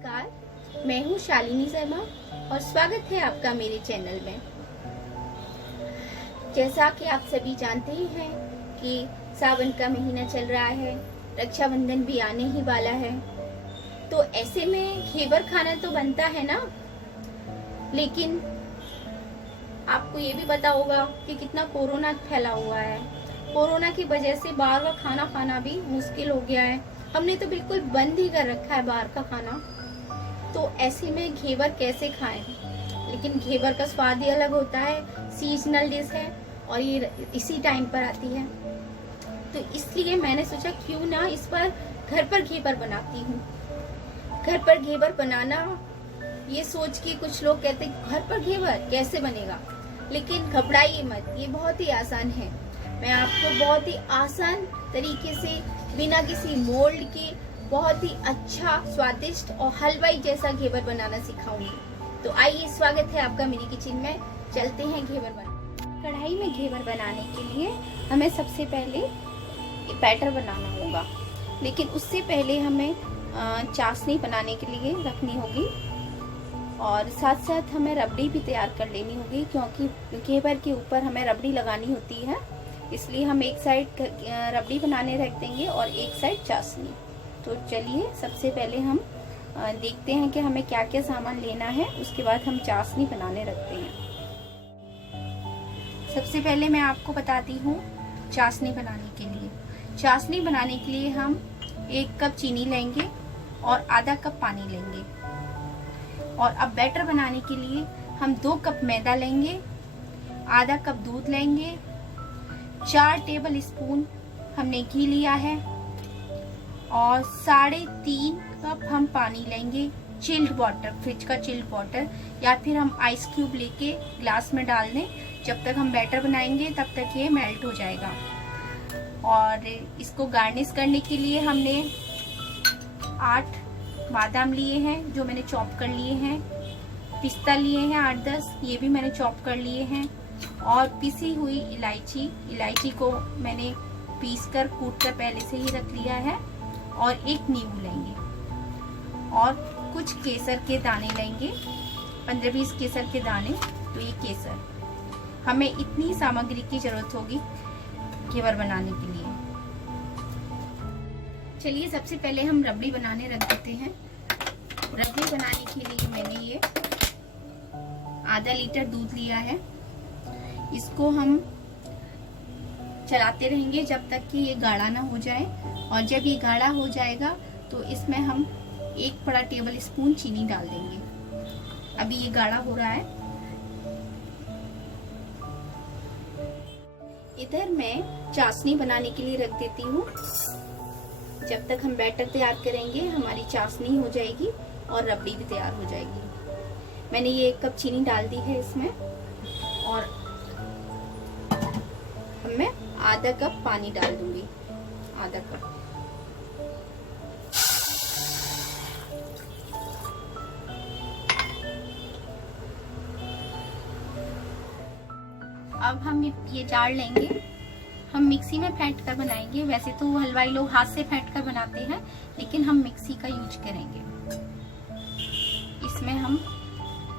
नमस्कार, मैं हूँ शालिनी शर्मा और स्वागत है आपका मेरे चैनल में। जैसा कि आप सभी जानते ही हैं कि सावन का महीना चल रहा है, रक्षाबंधन भी आने ही वाला है, तो ऐसे में घेवर खाना तो बनता है ना। लेकिन आपको ये भी पता होगा कि कितना कोरोना फैला हुआ है। कोरोना की वजह से बाहर का खाना खाना भी मुश्किल हो गया है। हमने तो बिल्कुल बंद ही कर रखा है बाहर का खाना। तो ऐसे में घेवर कैसे खाएं? लेकिन घेवर का स्वाद ही अलग होता है, सीजनल डिश है और ये इसी टाइम पर आती है। तो इसलिए मैंने सोचा क्यों ना इस बार घर पर घेवर बनाती हूँ। घर पर घेवर बनाना, ये सोच के कुछ लोग कहते हैं घर पर घेवर कैसे बनेगा, लेकिन घबराइए मत, ये बहुत ही आसान है। मैं आपको बहुत ही आसान तरीके से बिना किसी मोल्ड के बहुत ही अच्छा, स्वादिष्ट और हलवाई जैसा घेवर बनाना सिखाऊंगी। तो आइए, स्वागत है आपका मेरी किचन में। चलते हैं घेवर बनाने। कढ़ाई में घेवर बनाने के लिए हमें सबसे पहले बैटर बनाना होगा, लेकिन उससे पहले हमें चाशनी बनाने के लिए रखनी होगी और साथ साथ हमें रबड़ी भी तैयार कर लेनी होगी, क्योंकि घेवर के ऊपर हमें रबड़ी लगानी होती है। इसलिए हम एक साइड रबड़ी बनाने रख देंगे और एक साइड चाशनी। तो चलिए, सबसे पहले हम देखते हैं कि हमें क्या क्या सामान लेना है, उसके बाद हम चाशनी बनाने रखते हैं। सबसे पहले मैं आपको बताती हूँ चाशनी बनाने के लिए। चाशनी बनाने के लिए हम 1 कप चीनी लेंगे और आधा कप पानी लेंगे। और अब बैटर बनाने के लिए हम 2 कप मैदा लेंगे, आधा कप दूध लेंगे, 4 टेबल स्पून हमने घी लिया है और 3.5 कप हम पानी लेंगे, चिल्ड वाटर, फ्रिज का चिल्ड वाटर, या फिर हम आइस क्यूब लेके ग्लास में डाल दें। जब तक हम बैटर बनाएंगे तब तक ये मेल्ट हो जाएगा। और इसको गार्निश करने के लिए हमने 8 बादाम लिए हैं जो मैंने चॉप कर लिए हैं, पिस्ता लिए हैं 8-10, ये भी मैंने चॉप कर लिए हैं, और पिसी हुई इलायची को मैंने पीस कर कूट कर पहले से ही रख लिया है, और 1 नींबू लेंगे और कुछ केसर के दाने लेंगे, 15-20 केसर के दाने। तो ये केसर, हमें इतनी सामग्री की जरूरत होगी घेवर बनाने के लिए। चलिए, सबसे पहले हम रबड़ी बनाने रख देते हैं। रबड़ी बनाने के लिए मैंने ये आधा लीटर दूध लिया है। इसको हम चलाते रहेंगे जब तक कि ये गाढ़ा ना हो जाए, और जब ये गाढ़ा हो जाएगा तो इसमें हम 1 बड़ा टेबल स्पून चीनी डाल देंगे। अभी ये गाढ़ा हो रहा है। इधर मैं चाशनी बनाने के लिए रख देती हूँ। जब तक हम बैटर तैयार करेंगे हमारी चाशनी हो जाएगी और रबड़ी भी तैयार हो जाएगी। मैंने ये 1 कप चीनी डाल दी है इसमें, और मैं आधा कप पानी डाल दूंगी, आधा कप। अब हम ये जार लेंगे, हम मिक्सी में फेंट कर बनाएंगे। वैसे तो हलवाई लोग हाथ से फेंट कर बनाते हैं, लेकिन हम मिक्सी का यूज करेंगे। इसमें हम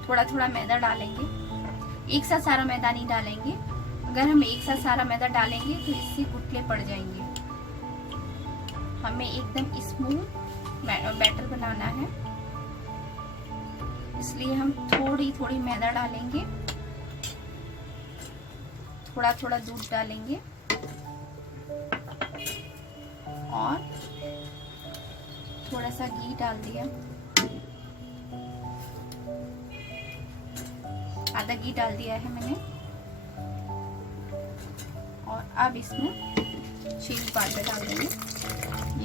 थोड़ा थोड़ा मैदा डालेंगे, एक साथ सारा मैदा नहीं डालेंगे। अगर हम एक साथ सारा मैदा डालेंगे तो इससे गुठले पड़ जाएंगे। हमें एकदम स्मूथ बैटर बनाना है, इसलिए हम थोड़ी थोड़ी मैदा डालेंगे, थोड़ा थोड़ा दूध डालेंगे और थोड़ा सा घी डाल दिया, आधा घी डाल दिया है मैंने। और अब इसमें चिली पाउडर डाल देंगे,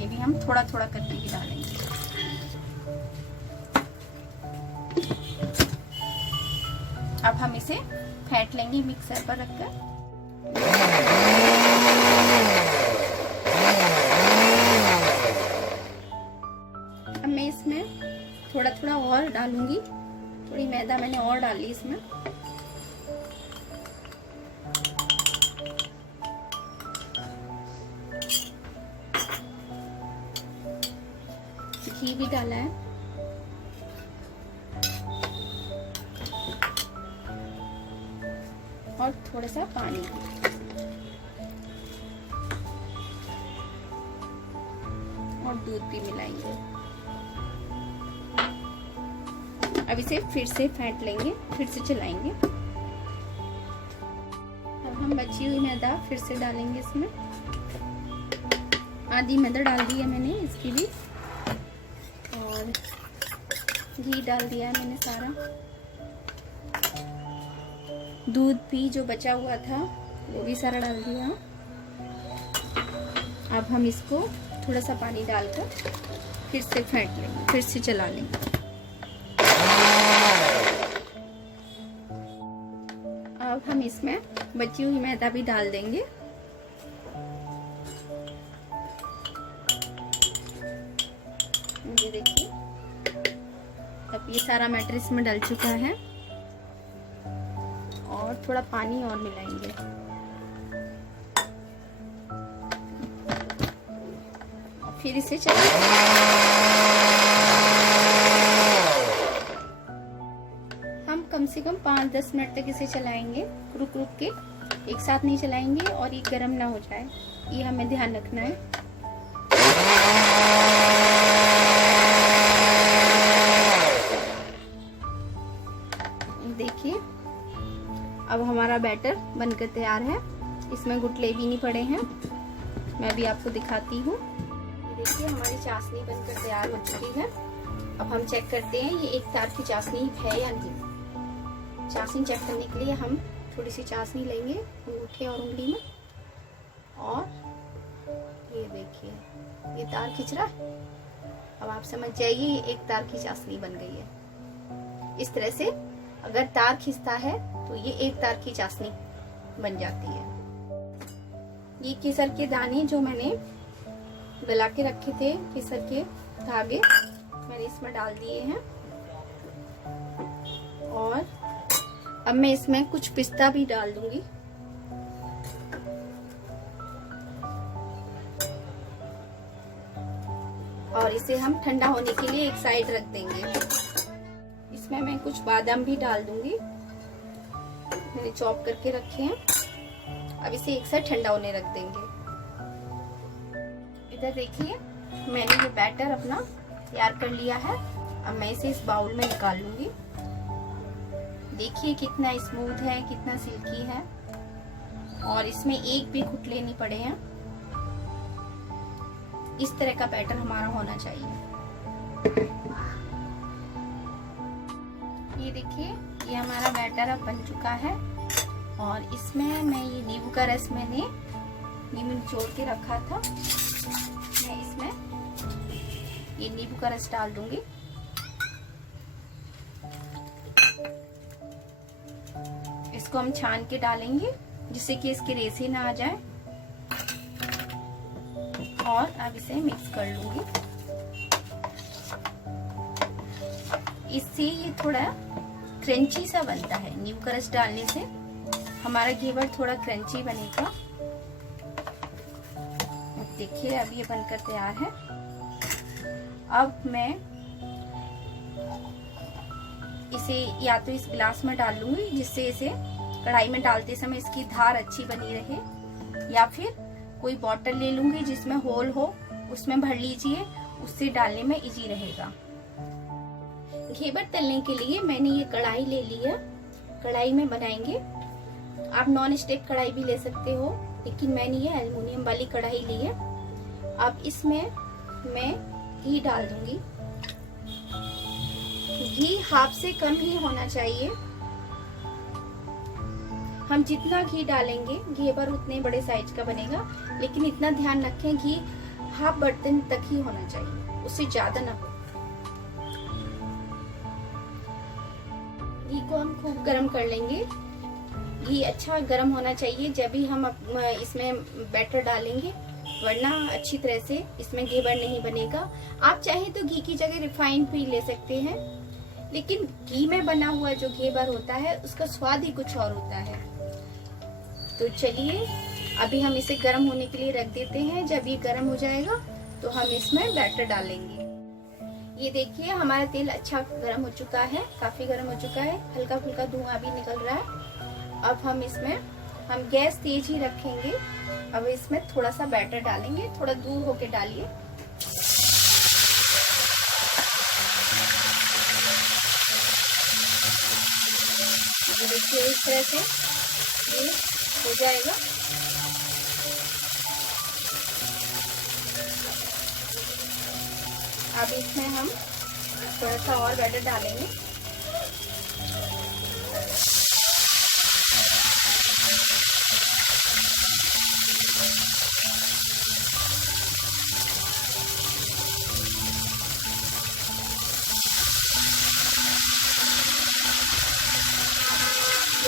ये भी हम थोड़ा थोड़ा करके ही डालेंगे। अब हम इसे फेंट लेंगे मिक्सर पर रखकर। अब मैं इसमें थोड़ा थोड़ा और डालूंगी, थोड़ी मैदा मैंने और डाली इसमें। घी भी डाला है। और थोड़ा सा पानी और दूध भी मिलाएंगे। अब इसे फिर से फेंट लेंगे, फिर से चलाएंगे। अब हम बची हुई मैदा फिर से डालेंगे इसमें। आधी मैदा डाल दी है मैंने इसकी भी, और घी डाल दिया है मैंने सारा। दूध भी जो बचा हुआ था वो भी सारा डाल दिया। अब हम इसको थोड़ा सा पानी डालकर फिर से फेंट लेंगे, फिर से चला लेंगे। अब हम इसमें बची हुई मैदा भी डाल देंगे। ये देखिए, अब ये सारा मैटर इसमें डल चुका है, और थोड़ा पानी और मिलाएंगे। फिर इसे हम कम से कम 5-10 मिनट तक इसे चलाएंगे, रुक रुक के, एक साथ नहीं चलाएंगे और ये गर्म ना हो जाए, ये हमें ध्यान रखना है। देखिए, अब हमारा बैटर बनकर तैयार है। इसमें गुठले भी नहीं पड़े हैं। मैं भी आपको दिखाती हूँ। देखिए, हमारी चाशनी बनकर तैयार हो चुकी है। अब हम चेक करते हैं ये एक तार की चाशनी है या नहीं। चाशनी चेक करने के लिए हम थोड़ी सी चाशनी लेंगे अंगूठे और उंगली में, और ये देखिए ये तार खिंच रहा है। अब आप समझ जाइए ये एक तार की चाशनी बन गई है। इस तरह से अगर तार खिंचता है तो ये एक तार की चाशनी बन जाती है। ये केसर के दाने जो मैंने गला के रखे थे, केसर के धागे मैंने इसमें डाल दिए हैं, और अब मैं इसमें कुछ पिस्ता भी डाल दूंगी। और इसे हम ठंडा होने के लिए एक साइड रख देंगे। इसमें मैं कुछ बादाम भी डाल दूंगी, मैंने चॉप करके रखे हैं। अब इसे एक साइड ठंडा होने रख देंगे। इधर देखिए, मैंने ये बैटर अपना तैयार कर लिया है। अब मैं इसे इस बाउल में निकाल लूंगी। देखिए कितना स्मूथ है, कितना सिल्की है, और इसमें एक भी घुटले नहीं पड़े हैं। इस तरह का बैटर हमारा होना चाहिए। ये देखिए, ये हमारा बैटर अब बन चुका है, और इसमें मैं ये नींबू का रस मैंने नींबू निचोड़ के रखा था, मैं इसमें ये नींबू का रस डाल दूंगी। इसको हम छान के डालेंगे जिससे कि इसके रेसे ना आ जाए, और अब इसे मिक्स कर लूंगी। इससे ये थोड़ा क्रंची सा बनता है। नींबू का रस डालने से हमारा घेवर थोड़ा क्रंची बनेगा। देखिए, अब ये बनकर तैयार है। अब मैं इसे या तो इस गिलास में डाल लूंगी, जिससे इसे कढ़ाई में डालते समय इसकी धार अच्छी बनी रहे, या फिर कोई बॉटल ले लूंगी जिसमें होल हो, उसमें भर लीजिए, उससे डालने में इजी रहेगा। घेवर तलने के लिए मैंने ये कढ़ाई ले ली है, कढ़ाई में बनाएंगे। आप नॉन स्टिक कढ़ाई भी ले सकते हो, लेकिन मैंने ये एल्युमिनियम वाली कढ़ाई ली है। अब इसमें मैं घी डाल दूंगी। घी हाफ से कम ही होना चाहिए। हम जितना घी डालेंगे घेवर उतने बड़े साइज का बनेगा, लेकिन इतना ध्यान रखें घी हाफ बर्तन तक ही होना चाहिए, उससे ज्यादा ना हो। घी को हम खूब गरम कर लेंगे। घी अच्छा गरम होना चाहिए जब भी हम इसमें बैटर डालेंगे, वरना अच्छी तरह से इसमें घेवर नहीं बनेगा। आप चाहे तो घी की जगह रिफाइंड भी ले सकते हैं, लेकिन घी में बना हुआ जो घेवर होता है उसका स्वाद ही कुछ और होता है। तो चलिए, अभी हम इसे गर्म होने के लिए रख देते हैं। जब ये गर्म हो जाएगा तो हम इसमें बैटर डालेंगे। ये देखिए हमारा तेल अच्छा गर्म हो चुका है, काफी गर्म हो चुका है, हल्का फुल्का धुआं भी निकल रहा है। अब हम गैस तेज ही रखेंगे। अब इसमें थोड़ा सा बैटर डालेंगे, थोड़ा दूर होके डालिए। ये देखिए इस तरह से ये हो जाएगा। अब इसमें हम थोड़ा सा और बैटर डालेंगे।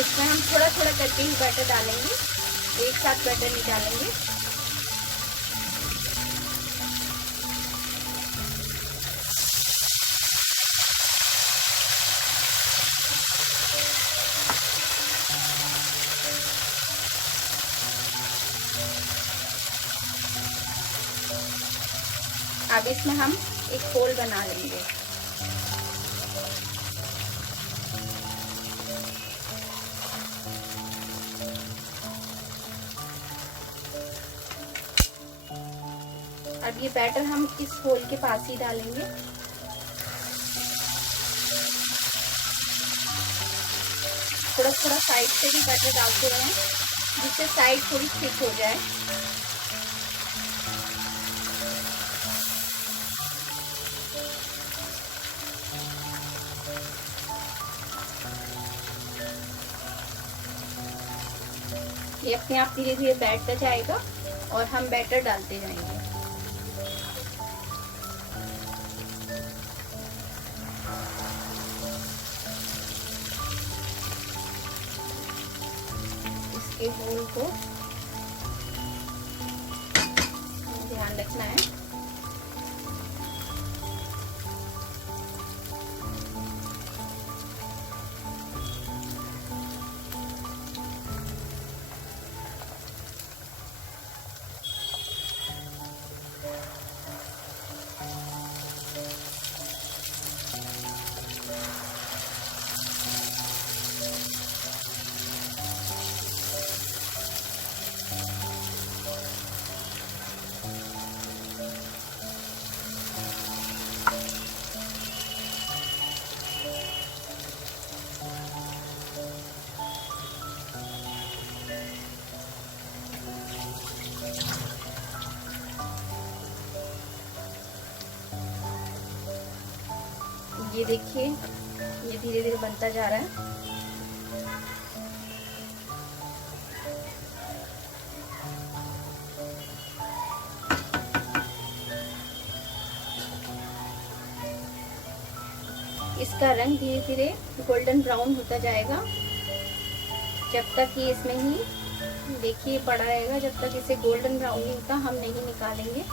इसमें हम थोड़ा थोड़ा करके ही बैटर डालेंगे, एक साथ बैटर नहीं डालेंगे। अब इसमें हम एक होल बना लेंगे। अब ये बैटर हम इस होल के पास ही डालेंगे। थोड़ा थोड़ा साइड से भी बैटर डालते रहें, जिससे साइड थोड़ी थिक हो जाए। ये अपने आप धीरे धीरे बैठता जाएगा और हम बैटर डालते जाएंगे। इसके होल को ध्यान रखना है। ये देखिए ये धीरे धीरे बनता जा रहा है। इसका रंग धीरे धीरे गोल्डन ब्राउन होता जाएगा। जब तक ये इसमें ही देखिए पड़ा रहेगा, जब तक इसे गोल्डन ब्राउन नहीं होता हम नहीं निकालेंगे।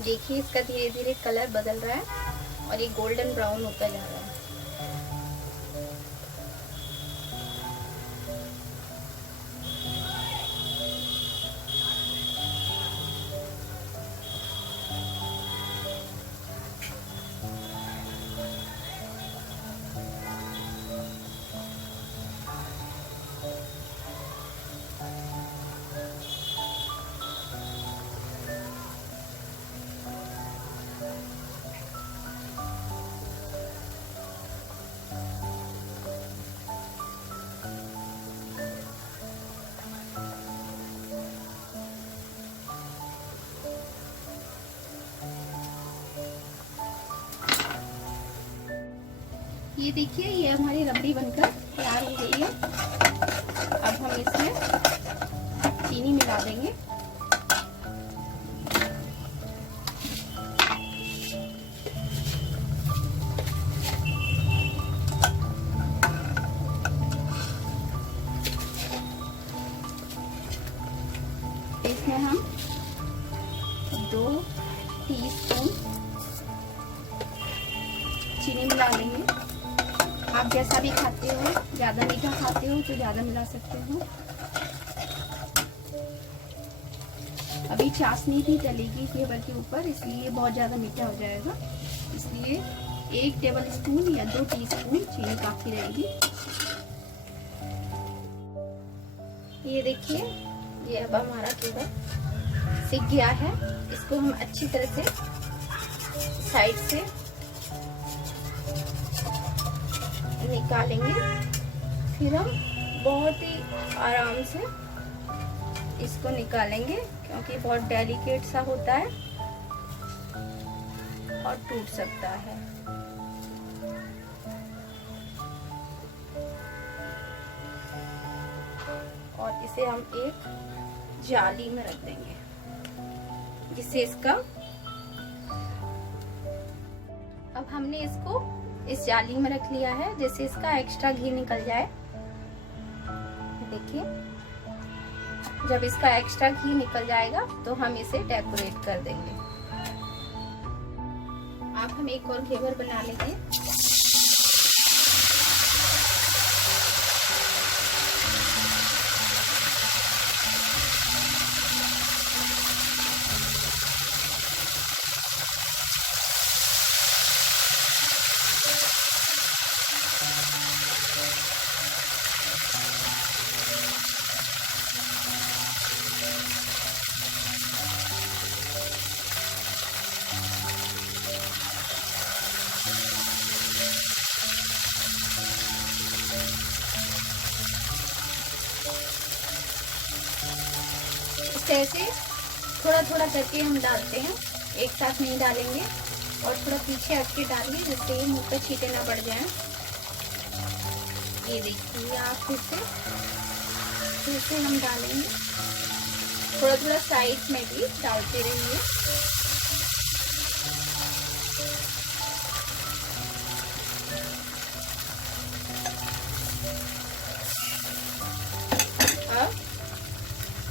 देखिए इसका धीरे धीरे कलर बदल रहा है और ये गोल्डन ब्राउन होता जा रहा है। ये देखिए ये हमारी रबड़ी बनकर तैयार हो गई है। अब हम इसमें चीनी मिला देंगे। इसमें हम टीस्पून चीनी मिला लेंगे। आप जैसा भी खाते हो, ज़्यादा मीठा खाते हो तो ज़्यादा मिला सकते हो। अभी चाशनी भी डलेगी घेवर के ऊपर, इसलिए बहुत ज़्यादा मीठा हो जाएगा। इसलिए 1 टेबल स्पून या 2 टीस्पून चीनी काफ़ी रहेगी। ये देखिए, ये अब हमारा घेवर सिक गया है। इसको हम अच्छी तरह से साइड से निकालेंगे। फिर हम बहुत ही आराम से इसको निकालेंगे, क्योंकि बहुत डेलिकेट सा होता है और टूट सकता है। और इसे हम एक जाली में रख देंगे, जिससे इसका अब हमने इसको इस जाली में रख लिया है, जिससे इसका एक्स्ट्रा घी निकल जाए। देखिए, जब इसका एक्स्ट्रा घी निकल जाएगा तो हम इसे डेकोरेट कर देंगे। अब हम एक और घेवर बना लेंगे। ऐसे थोड़ा थोड़ा करके हम डालते हैं, एक साथ नहीं डालेंगे। और थोड़ा पीछे हट के डालिए, जिससे ये मुंह पे छींटे ना पड़ जाएं। ये देखिए, आप फिर से हम डालेंगे। थोड़ा थोड़ा साइड में भी डालते रहिए।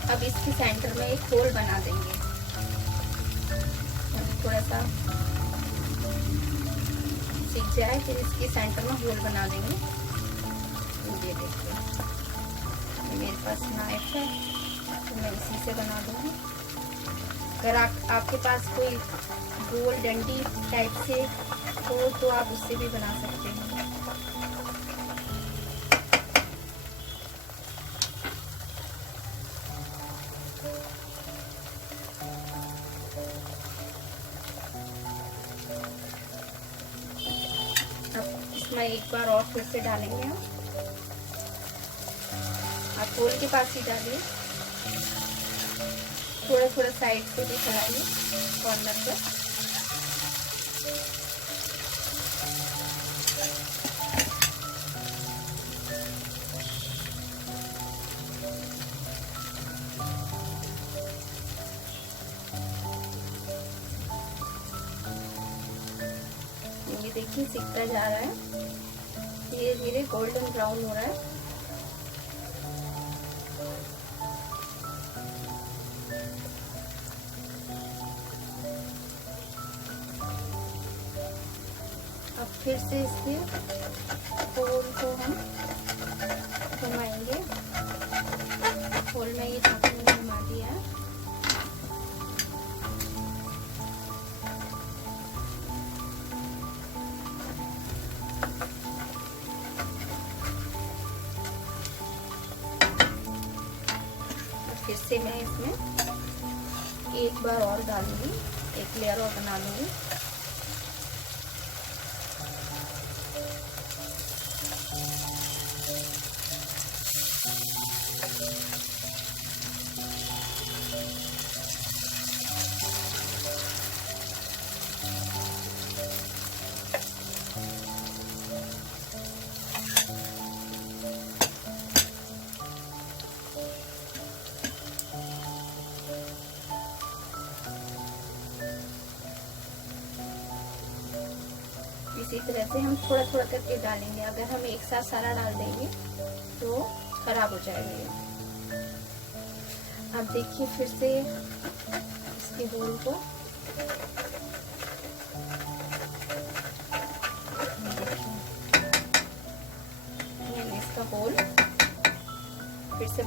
अब इसके सेंटर में एक होल बना देंगे। थोड़ा सा सीख जाए, फिर इसके सेंटर में होल बना देंगे। ये देखिए, मेरे पास नाइफ है तो मैं इसी से बना दूंगी। अगर आपके पास कोई गोल डंडी टाइप से हो तो आप उससे भी बना सकते हैं। इसमें एक बार और फिर से डालेंगे हम। आप होल के पास ही डालिए, थोड़ा थोड़ा साइड से भी चढ़ाइए कॉर्नर पर। ये देखिए, सिकता जा रहा है, धीरे धीरे गोल्डन ब्राउन हो रहा है। अब फिर से इसके होल को हम घुमाएंगे। होल में ये ढक्कन घुमा दिया है। फिर से मैं इसमें एक बार और डालूंगी, एक लेयर और बना लूंगी। इसी तरह से हम थोड़ा थोड़ा करके डालेंगे। अगर हम एक साथ सारा डाल देंगे तो खराब हो जाएगा ये। अब देखिए, फिर से इसके होल को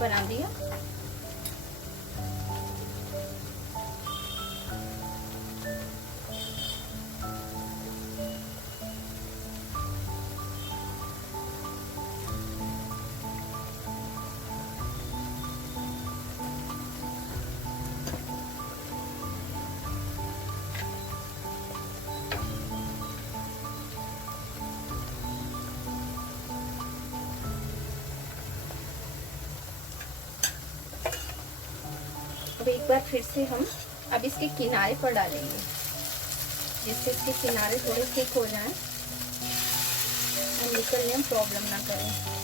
बना दिया। अब एक बार फिर से हम अब इसके किनारे पर डालेंगे, जिससे इसके किनारे थोड़े थिक हो जाएं और निकलने में प्रॉब्लम ना करें।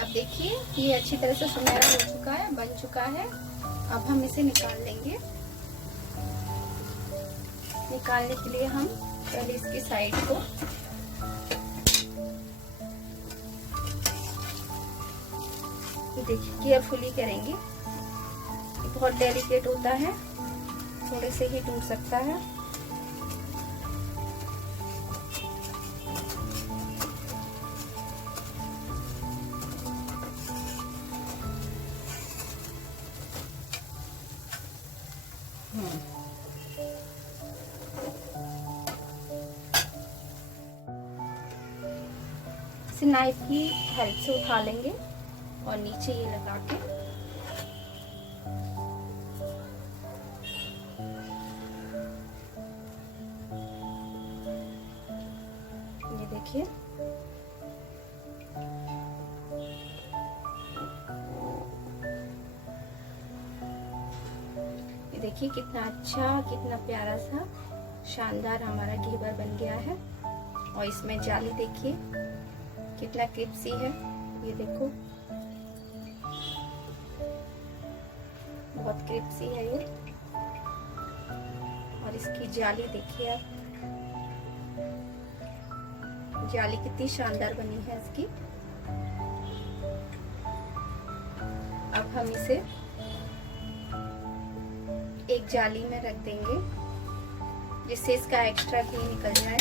अब देखिए ये अच्छी तरह से सुनहरा हो चुका है, बन चुका है। अब हम इसे निकाल लेंगे। निकालने के लिए हम पहले इसकी साइड को देखिए केयरफुली करेंगे, ये बहुत डेलिकेट होता है, थोड़े से ही टूट सकता है। इसे नाइफ की हेल्प से उठा लेंगे और नीचे ये लगा के ये देखिए देखिए कितना अच्छा, कितना प्यारा सा शानदार हमारा घेवर बन गया है। और इसमें जाली देखिए कितना क्रिस्पी है, ये देखो बहुत क्रिस्पी है ये। और इसकी जाली देखिए आप, जाली कितनी शानदार बनी है इसकी। अब हम इसे एक जाली में रख देंगे जिससे इसका एक्स्ट्रा घी निकल जाए।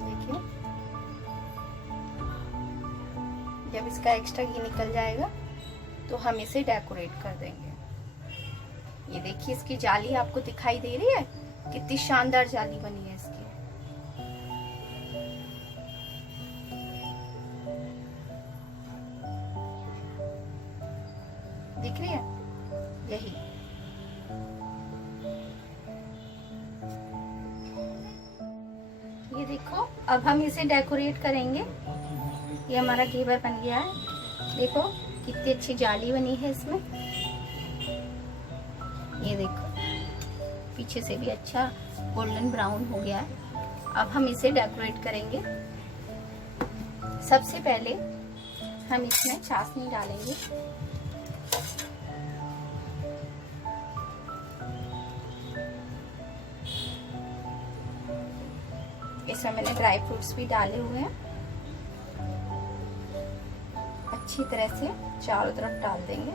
देखिए जब इसका एक्स्ट्रा घी निकल जाएगा तो हम इसे डेकोरेट कर देंगे। ये देखिए इसकी जाली आपको दिखाई दे रही है, कितनी शानदार जाली बनी है इसकी। दिख रही है यही। ये देखो अब हम इसे डेकोरेट करेंगे। ये हमारा घेवर बन गया है, देखो कितनी अच्छी जाली बनी है इसमें। ये देखो पीछे से भी अच्छा गोल्डन ब्राउन हो गया है। अब हम इसे डेकोरेट करेंगे। सबसे पहले हम इसमें चाशनी डालेंगे। इसमें मैंने ड्राई फ्रूट्स भी डाले हुए हैं। अच्छी तरह से चारों तरफ डाल देंगे।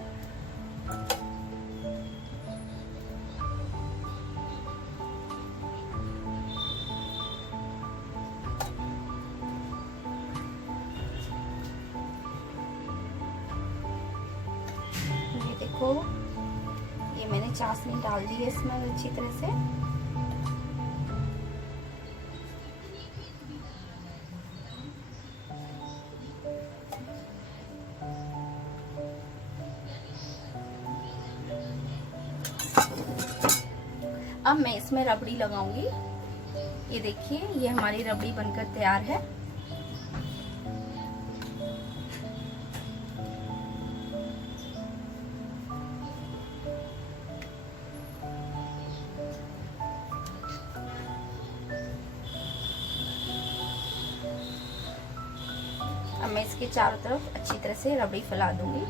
ये देखो ये मैंने चाशनी डाल दी है इसमें अच्छी तरह से। अब मैं इसमें रबड़ी लगाऊंगी। ये देखिए ये हमारी रबड़ी बनकर तैयार है। इसके चारों तरफ अच्छी तरह से रबड़ी फैला दूंगी।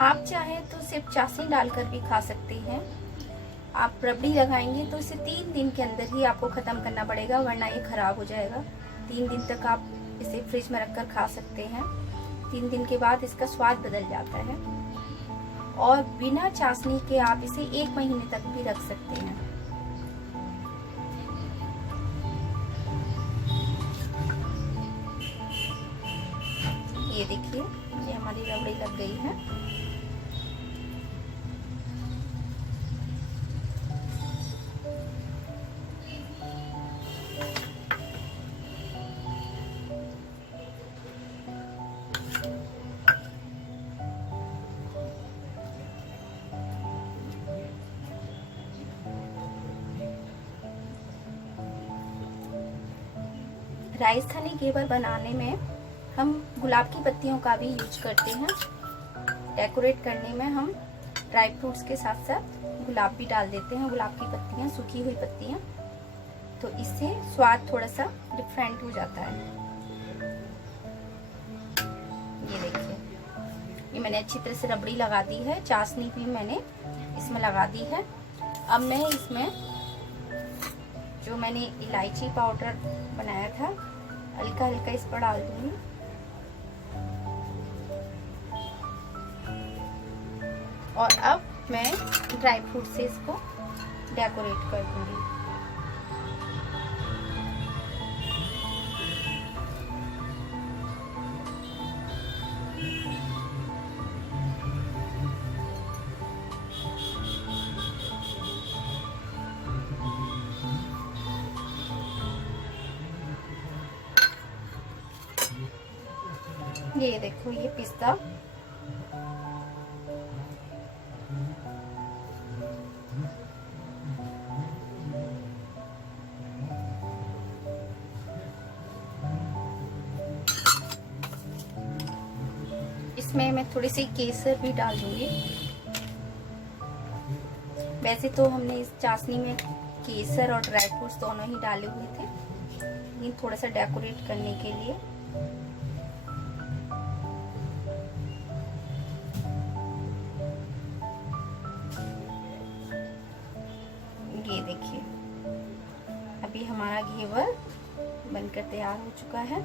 आप चाहें तो सिर्फ चाशनी डालकर भी खा सकते हैं। आप रबड़ी लगाएंगे तो इसे 3 दिन के अंदर ही आपको ख़त्म करना पड़ेगा, वरना ये ख़राब हो जाएगा। 3 दिन तक आप इसे फ्रिज में रखकर खा सकते हैं। 3 दिन के बाद इसका स्वाद बदल जाता है। और बिना चाशनी के आप इसे 1 महीने तक भी रख सकते हैं। ये देखिए, ये हमारी रबड़ी लग गई है। राजस्थानी घेवर बनाने में हम गुलाब की पत्तियों का भी यूज करते हैं। डेकोरेट करने में हम ड्राई फ्रूट्स के साथ साथ गुलाब भी डाल देते हैं, गुलाब की पत्तियां, सूखी हुई पत्तियां, तो इससे स्वाद थोड़ा सा डिफरेंट हो जाता है। ये देखिए, ये मैंने अच्छी तरह से रबड़ी लगा दी है, चाशनी भी मैंने इसमें लगा दी है। अब मैं इसमें जो मैंने इलायची पाउडर बनाया था हल्का हल्का इस पर डाल दूंगी। और अब मैं ड्राई फ्रूट से इसको डेकोरेट कर दूंगी। ये देखो, ये पिस्ता, इसमें मैं थोड़ी सी केसर भी डाल दूंगी। वैसे तो हमने इस चाशनी में केसर और ड्राई फ्रूट्स दोनों ही डाले हुए थे, लेकिन थोड़ा सा डेकोरेट करने के लिए ये देखिए, अभी हमारा घेवर बनकर तैयार हो चुका है।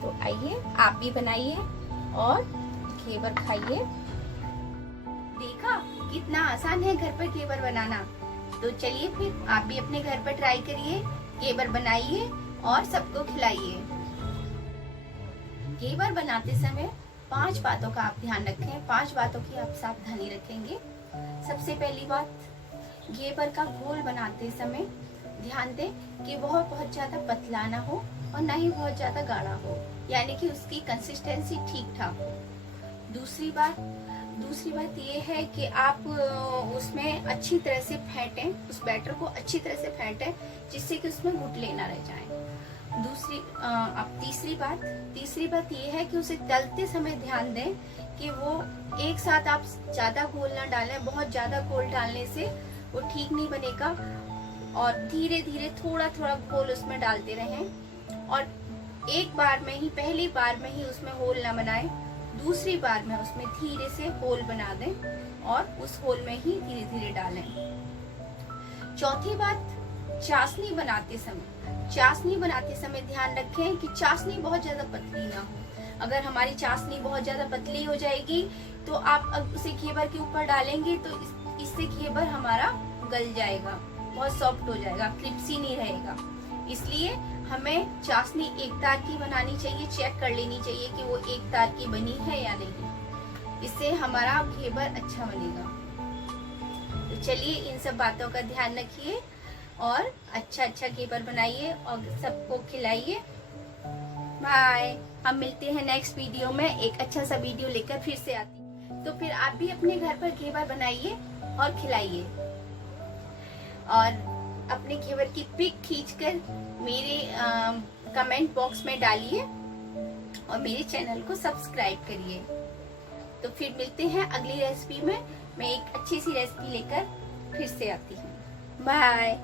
तो आइए, आप भी बनाइए और घेवर खाइए। देखा कितना आसान है घर पर घेवर बनाना। तो चलिए फिर आप भी अपने घर पर ट्राई करिए, घेवर बनाइए और सबको खिलाइए। घेवर बनाते समय 5 बातों का आप ध्यान रखें, 5 बातों की आप सावधानी रखेंगे। सबसे पहली बात, घेवर का घोल बनाते समय ध्यान दें कि वह बहुत ज्यादा पतला ना हो और ना ही बहुत ज्यादा गाढ़ा हो, यानी कि उसकी कंसिस्टेंसी ठीक ठाक हो। दूसरी बात ये है कि आप उसमें अच्छी तरह से फेंटें, उस बैटर को अच्छी तरह से फेंटें जिससे कि उसमें गुठली ना रह जाए। अब तीसरी बात ये है कि उसे तलते समय ध्यान दें कि वो एक साथ आप ज्यादा घोल ना डालें। बहुत ज्यादा घोल डालने से वो ठीक नहीं बनेगा, और धीरे धीरे थोड़ा थोड़ा घोल उसमें डालते रहें। और एक बार में ही, पहली बार में ही उसमें होल ना बनाएं, दूसरी बार में उसमें धीरे से होल बना दें और उस होल में ही धीरे धीरे डालें। चौथी बात, चाशनी बनाते समय ध्यान रखें कि चाशनी बहुत ज्यादा पतली ना हो। अगर हमारी चाशनी बहुत ज्यादा पतली हो जाएगी तो आप अब उसे घेवर के ऊपर डालेंगे तो इससे घेवर हमारा गल जाएगा, बहुत सॉफ्ट हो जाएगा, क्रिस्पी नहीं रहेगा। इसलिए हमें चाशनी एक तार की बनानी चाहिए, चेक कर लेनी चाहिए कि वो एक तार की बनी है या नहीं, इससे हमारा घेवर अच्छा बनेगा। तो चलिए इन सब बातों का ध्यान रखिए और अच्छा अच्छा घेवर बनाइए और सबको खिलाइए। बाय। हम मिलते हैं नेक्स्ट वीडियो में, एक अच्छा सा वीडियो लेकर फिर से आती। तो फिर आप भी अपने घर पर घेवर बनाइए और खिलाइए, और अपने घेवर की पिक खींचकर मेरे कमेंट बॉक्स में डालिए और मेरे चैनल को सब्सक्राइब करिए। तो फिर मिलते हैं अगली रेसिपी में। मैं एक अच्छी सी रेसिपी लेकर फिर से आती हूँ। बाय।